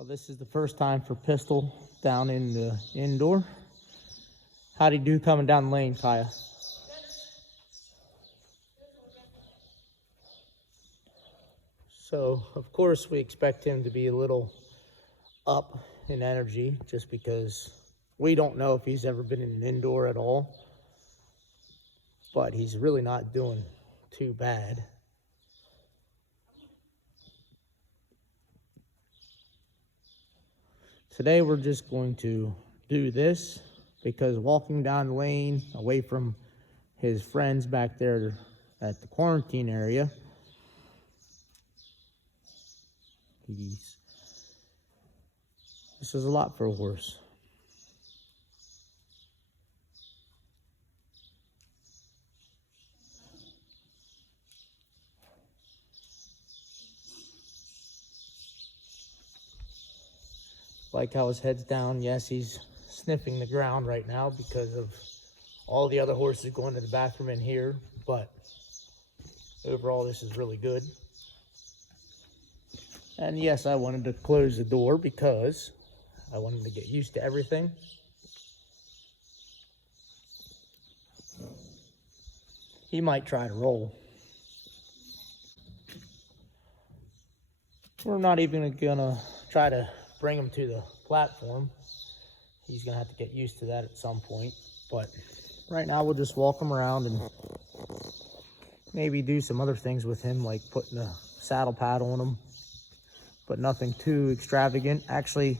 Well, this is the first time for Pistol down in the indoor. How'd he do coming down the lane, Kaia? So, of course, we expect him to be a little up in energy just because we don't know if he's ever been in an indoor at all. But he's really not doing too bad. Today we're just going to do this because walking down the lane away from his friends back there at the quarantine area, this is a lot for a horse. Like how his head's down. Yes, he's sniffing the ground right now because of all the other horses going to the bathroom in here, but overall this is really good. And yes, I wanted to close the door because I wanted to get used to everything. He might try to roll. We're not even gonna try to bring him to the platform. He's gonna have to get used to that at some point, but right now we'll just walk him around and maybe do some other things with him, like putting a saddle pad on him, but nothing too extravagant. Actually,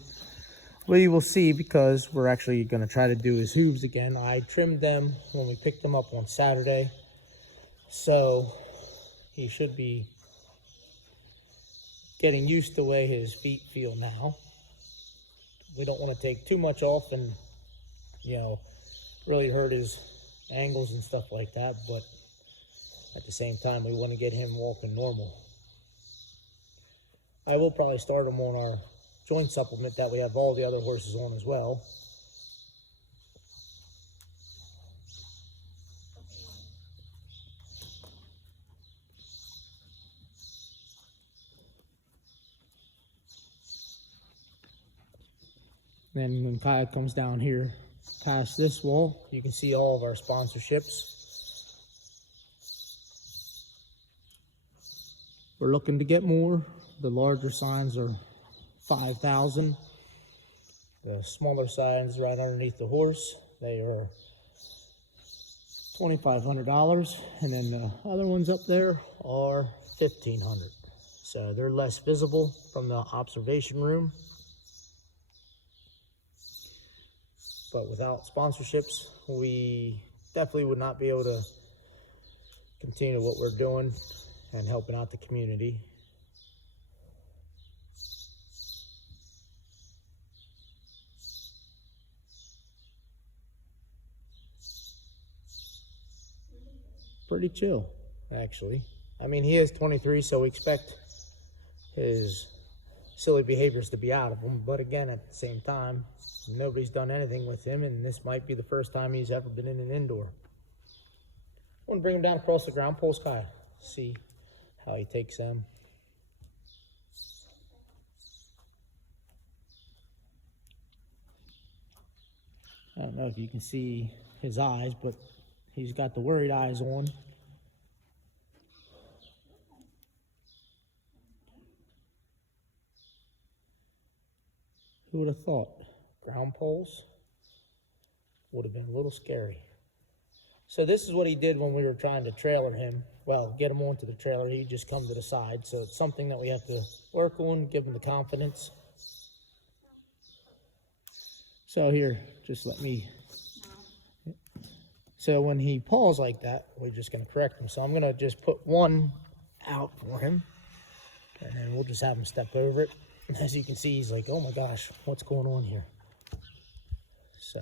we will see, because we're actually gonna try to do his hooves again. I trimmed them when we picked them up on Saturday, so he should be getting used to the way his feet feel now. We don't want to take too much off and, really hurt his ankles and stuff like that, but at the same time, we want to get him walking normal. I will probably start him on our joint supplement that we have all the other horses on as well. Then when Kaia comes down here past this wall, you can see all of our sponsorships. We're looking to get more. The larger signs are $5,000. The smaller signs right underneath the horse, they are $2,500. And then the other ones up there are $1,500. So they're less visible from the observation room. But without sponsorships, we definitely would not be able to continue what we're doing and helping out the community. Pretty chill, actually. I mean, he is 23, so we expect his silly behaviors to be out of him, but again, at the same time, nobody's done anything with him, and this might be the first time he's ever been in an indoor. I want to bring him down across the ground poles, Kaia, see how he takes them. I don't know if you can see his eyes, but he's got the worried eyes on. Who would have thought ground poles would have been a little scary? So this is what he did when we were trying to trailer him. Well, get him onto the trailer, he'd just come to the side. So it's something that we have to work on, give him the confidence. So here, just let me. So when he paws like that, we're just gonna correct him. So I'm gonna just put one out for him, and then we'll just have him step over it. As you can see, he's like, oh my gosh, what's going on here? So.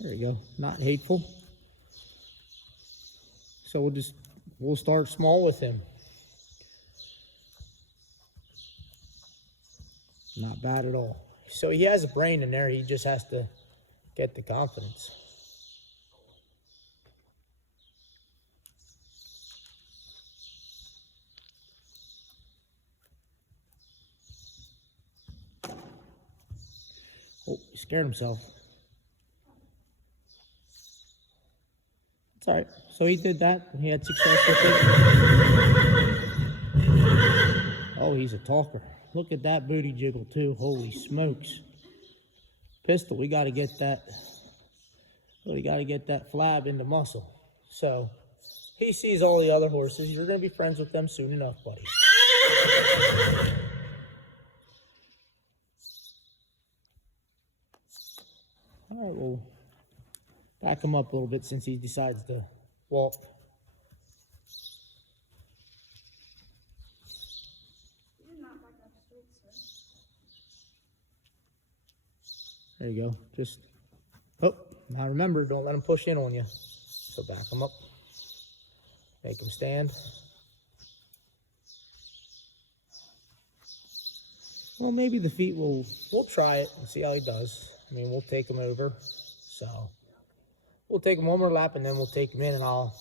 There you go, not hateful. So we'll start small with him. Not bad at all. So he has a brain in there, he just has to get the confidence. Oh, he scared himself. It's all right. So he did that. He had success with it. Oh, he's a talker. Look at that booty jiggle too. Holy smokes. Pistol, we got to get that. We got to get that flab into muscle. So he sees all the other horses. You're going to be friends with them soon enough, buddy. All right, we'll back him up a little bit since he decides to walk. There you go. Just, oh, now remember, don't let him push in on you. So back him up. Make him stand. Well, maybe the feet we'll try it and see how he does. I mean, we'll take him over. So we'll take him one more lap and then we'll take him in and I'll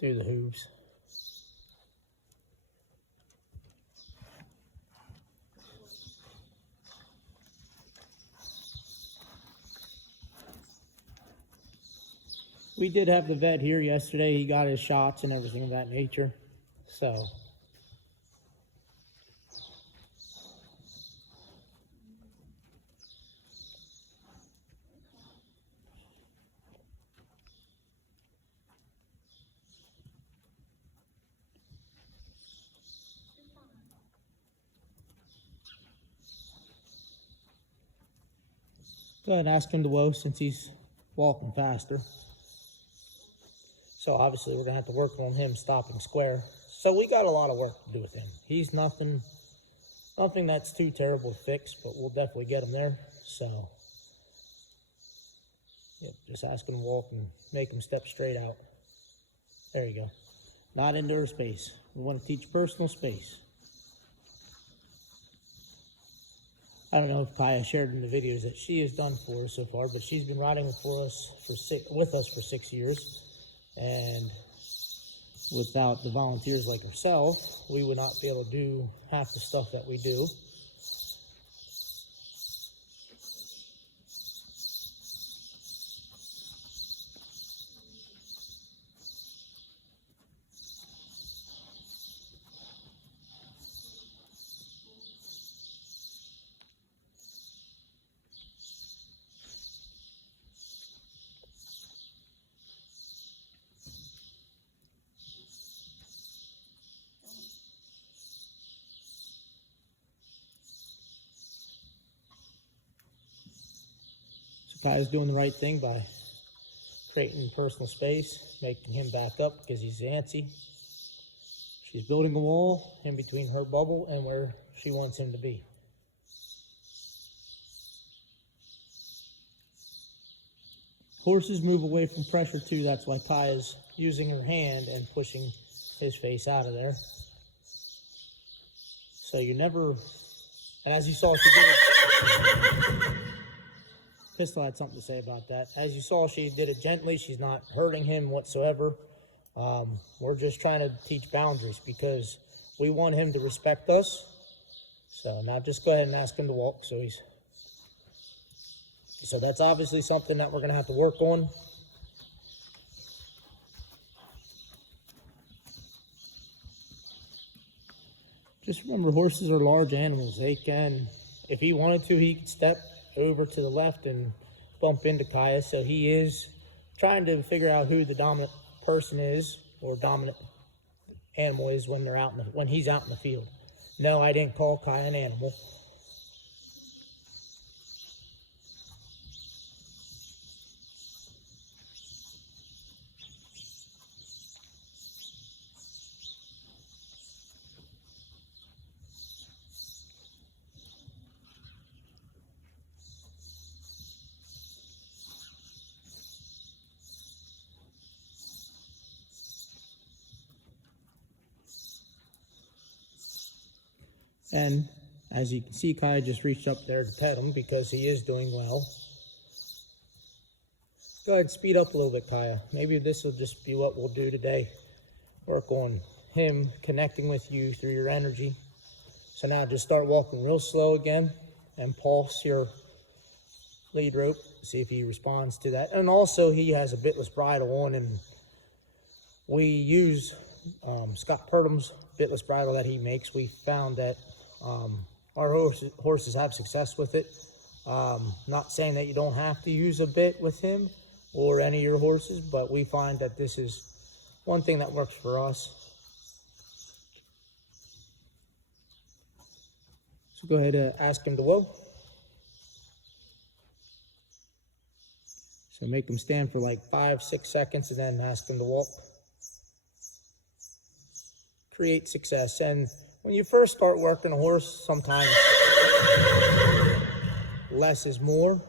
do the hooves. We did have the vet here yesterday. He got his shots and everything of that nature. So go ahead and ask him to whoa since he's walking faster. So obviously we're going to have to work on him stopping square. So we got a lot of work to do with him. He's nothing that's too terrible to fix, but we'll definitely get him there. So yep, just ask him to walk and make him step straight out. There you go. Not indoor space. We want to teach personal space. I don't know if Kaia shared in the videos that she has done for us so far, but she's been riding with us for 6 years. And without the volunteers like herself, we would not be able to do half the stuff that we do. Kaia's doing the right thing by creating personal space, making him back up because he's antsy. She's building a wall in between her bubble and where she wants him to be. Horses move away from pressure too. That's why Kaia's using her hand and pushing his face out of there. So you never, and as you saw, she did it. Pistol had something to say about that. As you saw, she did it gently. She's not hurting him whatsoever. We're just trying to teach boundaries because we want him to respect us. So now just go ahead and ask him to walk. So that's obviously something that we're going to have to work on. Just remember, horses are large animals. They can, if he wanted to, he could step over to the left and bump into Kaia. So he is trying to figure out who the dominant person is or dominant animal is when they're out when he's out in the field. No, I didn't call Kaia an animal. And as you can see, Kaia just reached up there to pet him because he is doing well. Go ahead and speed up a little bit, Kaia. Maybe this will just be what we'll do today. Work on him connecting with you through your energy. So now just start walking real slow again and pulse your lead rope, see if he responds to that. And also he has a bitless bridle on, and we use Scott Purdham's bitless bridle that he makes. We found that our horses have success with it. Not saying that you don't have to use a bit with him or any of your horses, but we find that this is one thing that works for us. So go ahead and ask him to whoa. So make him stand for like 5-6 seconds and then ask him to walk. Create success. And when you first start working a horse, sometimes less is more.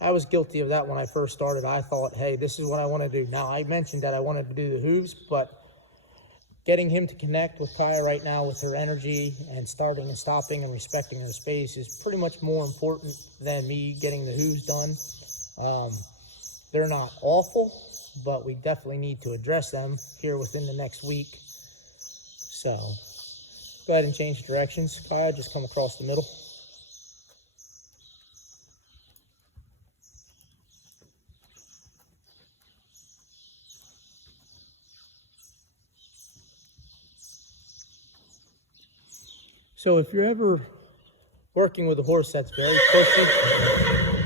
I was guilty of that when I first started. I thought, hey, this is what I want to do. Now, I mentioned that I wanted to do the hooves, but getting him to connect with Kaia right now with her energy and starting and stopping and respecting her space is pretty much more important than me getting the hooves done. They're not awful, but we definitely need to address them here within the next week. So go ahead and change directions. Kaia, just come across the middle. So if you're ever working with a horse that's very pushy,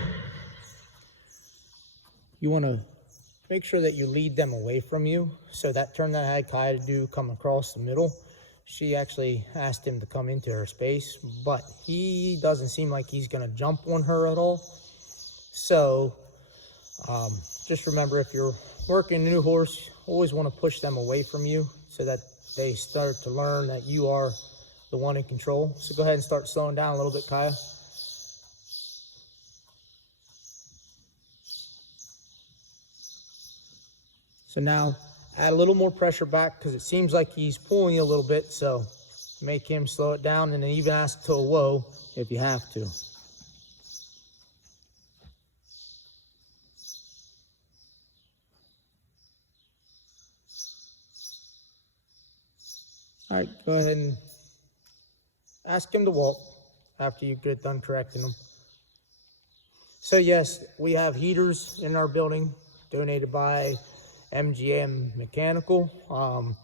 you want to make sure that you lead them away from you. So that turn that I had Kaia to do, come across the middle, she actually asked him to come into her space, but he doesn't seem like he's going to jump on her at all. So just remember, if you're working a new horse, always want to push them away from you so that they start to learn that you are the one in control. So go ahead and start slowing down a little bit, Kaia. So now add a little more pressure back because it seems like he's pulling you a little bit. So make him slow it down, and then even ask to a whoa if you have to. All right, go ahead and ask him to walk after you get done correcting him. So yes, we have heaters in our building donated by MGM Mechanical.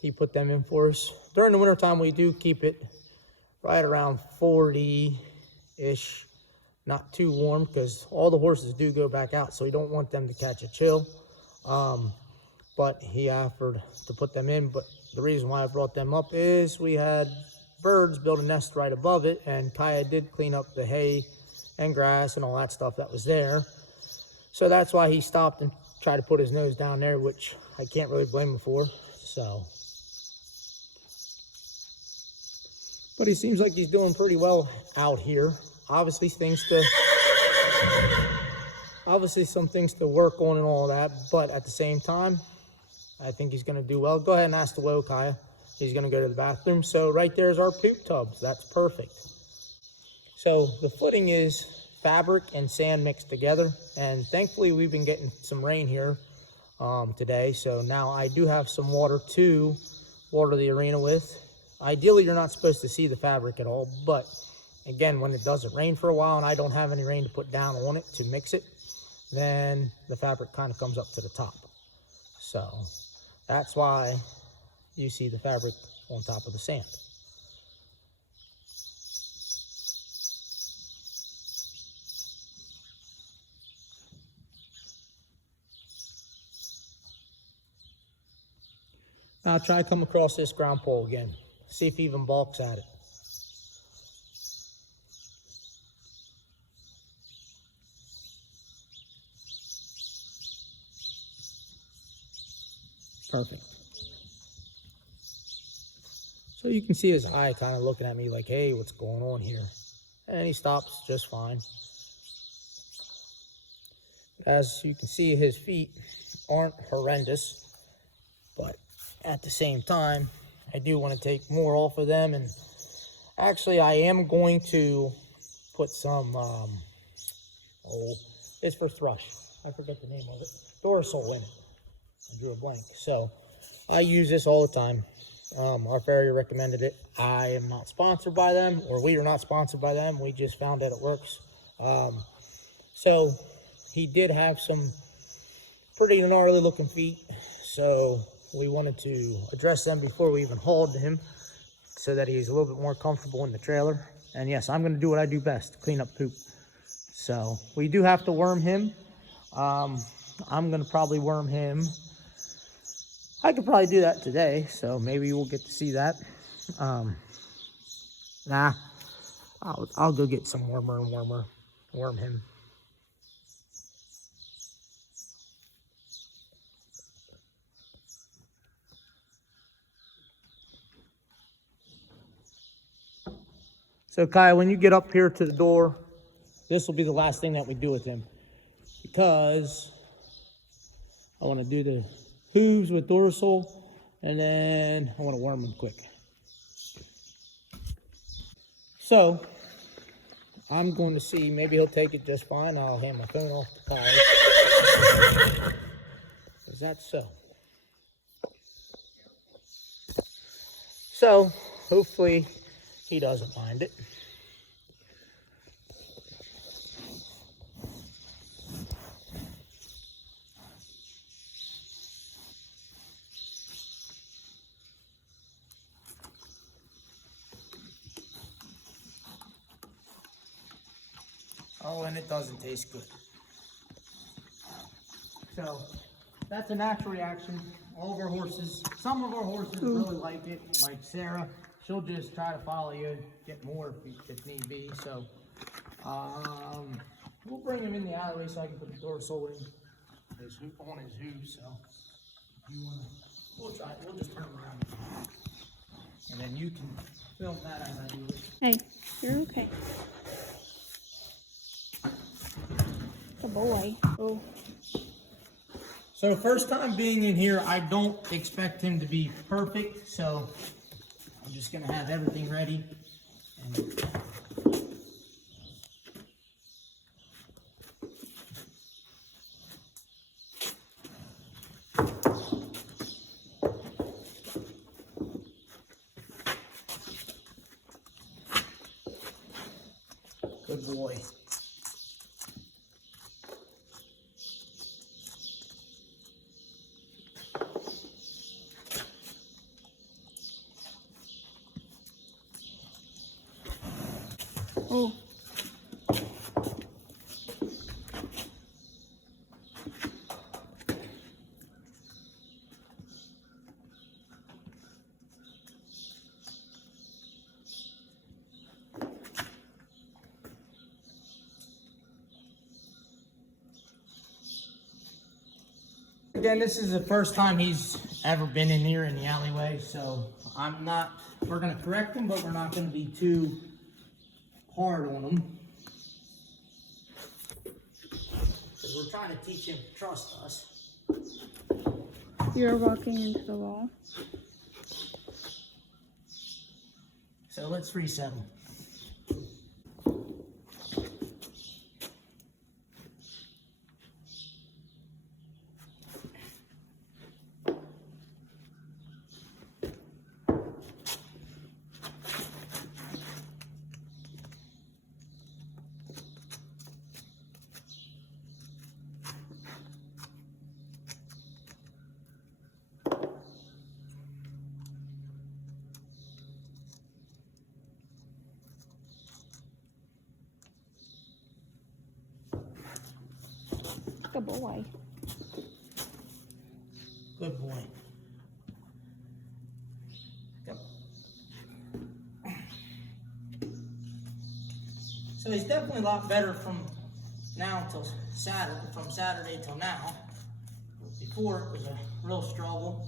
He put them in for us. During the wintertime, we do keep it right around 40-ish, not too warm, because all the horses do go back out, so we don't want them to catch a chill. But he offered to put them in, but the reason why I brought them up is we had birds build a nest right above it, and Kaia did clean up the hay and grass and all that stuff that was there. So that's why he stopped and tried to put his nose down there, which I can't really blame him for. So, but he seems like he's doing pretty well out here. Obviously some things to work on and all that, but at the same time, I think he's going to do well. Go ahead and ask the whoa, Kaia. He's going to go to the bathroom. So right there's our poop tubs. That's perfect. So the footing is fabric and sand mixed together, and thankfully we've been getting some rain here today. So now I do have some water to water the arena with. Ideally, you're not supposed to see the fabric at all, but again, when it doesn't rain for a while and I don't have any rain to put down on it to mix it, then the fabric kind of comes up to the top. So that's why you see the fabric on top of the sand. Now try to come across this ground pole again. See if he even balks at it. Perfect. So you can see his eye kind of looking at me like, hey, what's going on here? And he stops just fine. As you can see, his feet aren't horrendous, but at the same time, I do want to take more off of them. And actually, I am going to put some, it's for thrush. I forget the name of it. Dorsal in it. I drew a blank. So I use this all the time. Our farrier recommended it. I am not sponsored by them, or we are not sponsored by them. We just found that it works. So he did have some pretty gnarly looking feet, so we wanted to address them before we even hauled him so that he's a little bit more comfortable in the trailer. And yes, I'm going to do what I do best, clean up poop. So we do have to worm him. I'm going to probably worm him. I could probably do that today, so maybe we'll get to see that. Nah, I'll go get some worm him. So Kaia, when you get up here to the door, this will be the last thing that we do with him, because I want to do the hooves with dorsal, and then I want to worm him quick. So I'm going to see, maybe he'll take it just fine. I'll hand my phone off to Kaia. Is that so? So hopefully he doesn't mind it. Oh, and it doesn't taste good. So that's a natural reaction. All of our horses, some of our horses really like it. Like Sarah, she'll just try to follow you, get more if need be. So we'll bring him in the alleyway so I can put the dorsal in his hoop on his hoof. So if you wanna, we'll try it. We'll just turn around, and then you can film that as I do it. Hey, you're okay. Good boy. Oh. So first time being in here, I don't expect him to be perfect, so I'm just gonna have everything ready. And good boy. Oh. Again, this is the first time he's ever been in here in the alleyway, so we're gonna correct him, but we're not gonna be too hard on him. Because we're trying to teach him to trust us. You're walking into the wall. So let's reset him. Good boy. Good boy. Yep. So he's definitely a lot better from now till Saturday, from Saturday till now. Before it was a real struggle.